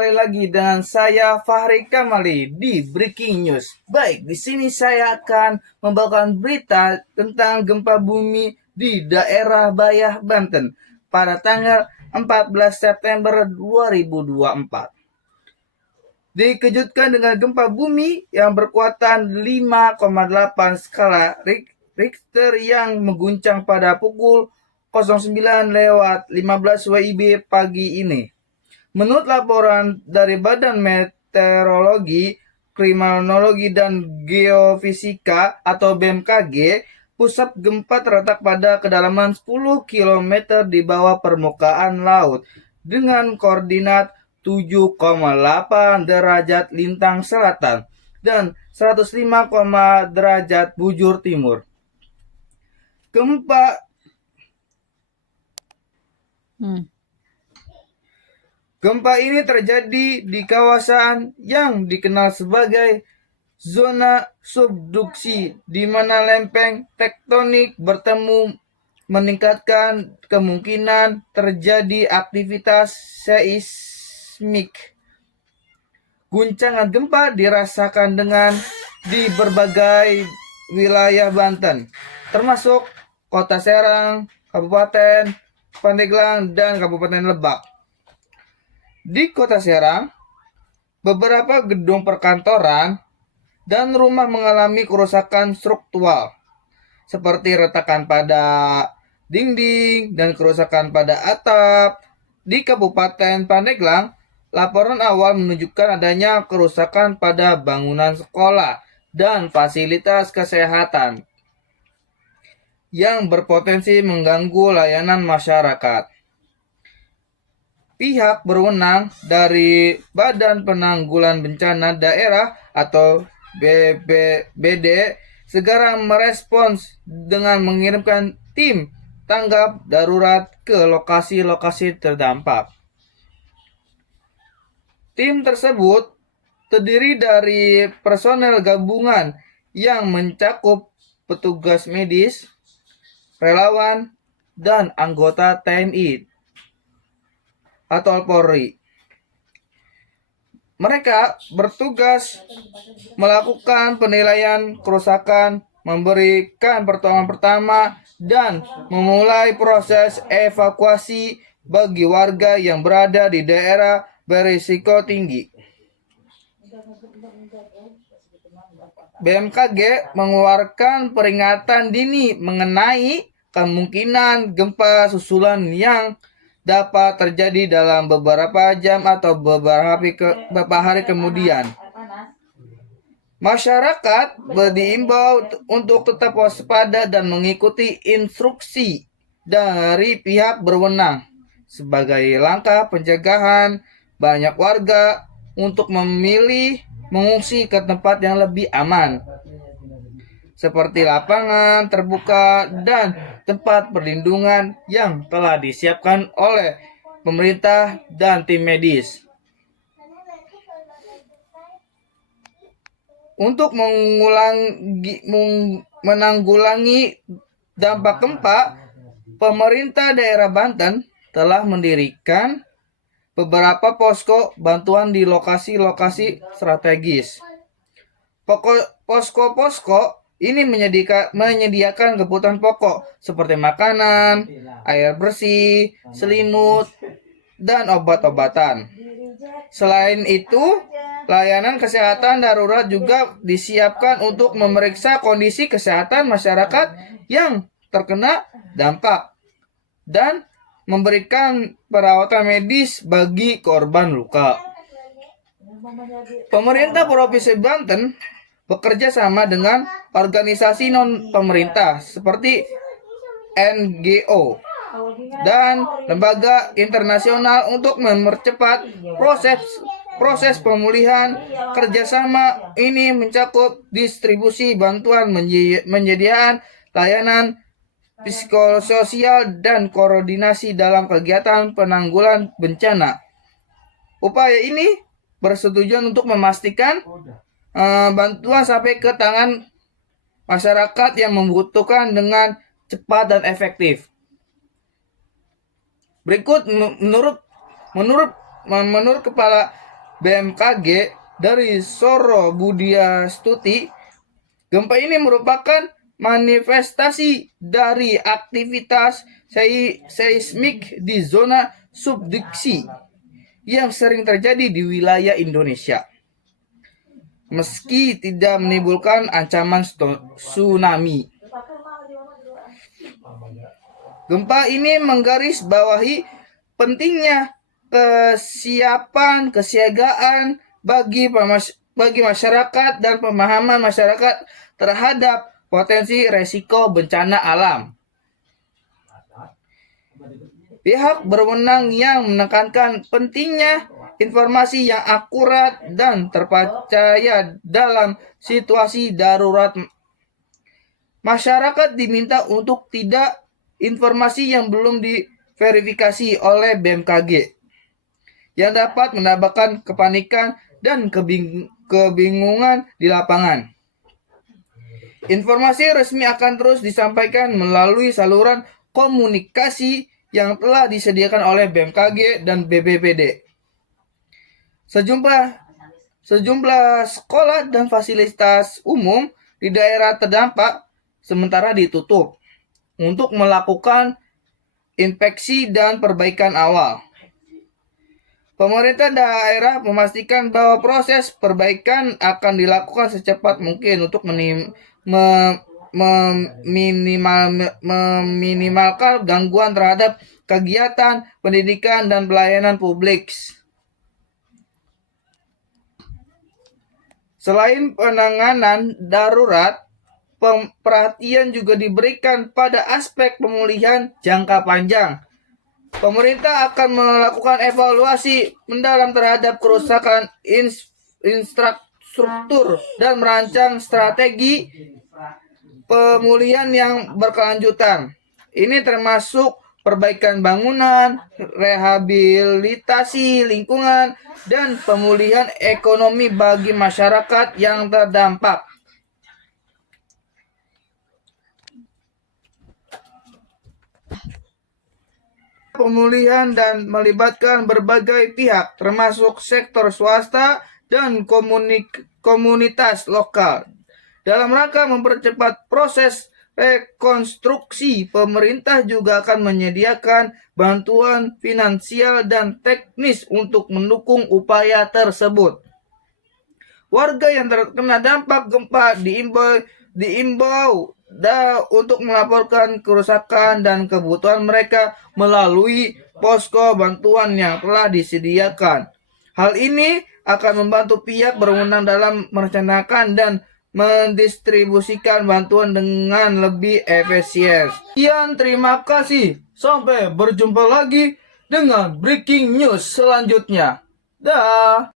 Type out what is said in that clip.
kembali lagi dengan saya Fahri Kamali di Breaking News. Baik, di sini saya akan membawakan berita tentang gempa bumi di daerah Bayah, Banten pada tanggal 14 September 2024. Dikejutkan dengan gempa bumi yang berkekuatan 5,8 skala Richter yang mengguncang pada pukul 09.15 WIB pagi ini. Menurut laporan dari Badan Meteorologi, Klimatologi dan Geofisika atau BMKG, pusat gempa terletak pada kedalaman 10 km di bawah permukaan laut dengan koordinat 7,8 derajat lintang selatan dan 105, derajat bujur timur. Gempa ini terjadi di kawasan yang dikenal sebagai zona subduksi, di mana lempeng tektonik bertemu meningkatkan kemungkinan terjadi aktivitas seismik. Guncangan gempa dirasakan di berbagai wilayah Banten, termasuk Kota Serang, Kabupaten Pandeglang, dan Kabupaten Lebak. Di Kota Serang, beberapa gedung perkantoran dan rumah mengalami kerusakan struktural, seperti retakan pada dinding dan kerusakan pada atap. Di Kabupaten Pandeglang, laporan awal menunjukkan adanya kerusakan pada bangunan sekolah dan fasilitas kesehatan yang berpotensi mengganggu layanan masyarakat. Pihak berwenang dari Badan Penanggulangan Bencana Daerah atau BPBD segera merespons dengan mengirimkan tim tanggap darurat ke lokasi-lokasi terdampak. Tim tersebut terdiri dari personel gabungan yang mencakup petugas medis, relawan, dan anggota TNI atau Polri. Mereka bertugas melakukan penilaian kerusakan, memberikan pertolongan pertama, dan memulai proses evakuasi bagi warga yang berada di daerah berisiko tinggi. BMKG mengeluarkan peringatan dini mengenai kemungkinan gempa susulan yang dapat terjadi dalam beberapa jam atau beberapa hari kemudian. Masyarakat diimbau untuk tetap waspada dan mengikuti instruksi dari pihak berwenang. Sebagai langkah pencegahan, banyak warga untuk memilih mengungsi ke tempat yang lebih aman, seperti lapangan terbuka dan tempat perlindungan yang telah disiapkan oleh pemerintah dan tim medis. Untuk menanggulangi dampak gempa, pemerintah daerah Banten telah mendirikan beberapa posko bantuan di lokasi-lokasi strategis. Posko-posko ini menyediakan kebutuhan pokok seperti makanan, air bersih, selimut, dan obat-obatan. Selain itu, layanan kesehatan darurat juga disiapkan untuk memeriksa kondisi kesehatan masyarakat yang terkena dampak dan memberikan perawatan medis bagi korban luka. Pemerintah Provinsi Banten bekerja sama dengan organisasi non-pemerintah seperti NGO dan lembaga internasional untuk mempercepat proses pemulihan. Kerjasama ini mencakup distribusi bantuan, penyediaan layanan psikososial, dan koordinasi dalam kegiatan penanggulangan bencana. Upaya ini bertujuan untuk memastikan bantuan sampai ke tangan masyarakat yang membutuhkan dengan cepat dan efektif. Berikut menurut Kepala BMKG dari Soro Budia Stuti, gempa ini merupakan manifestasi dari aktivitas seismik di zona subduksi yang sering terjadi di wilayah Indonesia. Meski tidak menimbulkan ancaman tsunami. Gempa ini menggarisbawahi pentingnya kesiagaan bagi masyarakat dan pemahaman masyarakat terhadap potensi resiko bencana alam. Pihak berwenang yang menekankan pentingnya informasi yang akurat dan terpercaya dalam situasi darurat. Masyarakat diminta untuk tidak informasi yang belum diverifikasi oleh BMKG yang dapat menambahkan kepanikan dan kebingungan di lapangan. Informasi resmi akan terus disampaikan melalui saluran komunikasi yang telah disediakan oleh BMKG dan BPBD. Sejumlah sekolah dan fasilitas umum di daerah terdampak sementara ditutup untuk melakukan inspeksi dan perbaikan awal. Pemerintah daerah memastikan bahwa proses perbaikan akan dilakukan secepat mungkin untuk meminimalkan gangguan terhadap kegiatan pendidikan dan pelayanan publik. Selain penanganan darurat, perhatian juga diberikan pada aspek pemulihan jangka panjang. Pemerintah akan melakukan evaluasi mendalam terhadap kerusakan infrastruktur dan merancang strategi pemulihan yang berkelanjutan. Ini termasuk perbaikan bangunan, rehabilitasi lingkungan, dan pemulihan ekonomi bagi masyarakat yang terdampak. Pemulihan dan melibatkan berbagai pihak, termasuk sektor swasta dan komunitas lokal. Dalam rangka mempercepat proses rekonstruksi, pemerintah juga akan menyediakan bantuan finansial dan teknis untuk mendukung upaya tersebut. Warga yang terkena dampak gempa diimbau untuk melaporkan kerusakan dan kebutuhan mereka melalui posko bantuan yang telah disediakan. Hal ini akan membantu pihak berwenang dalam merencanakan dan mendistribusikan bantuan dengan lebih efisien. Sekian, terima kasih. Sampai berjumpa lagi dengan breaking news selanjutnya. Dah.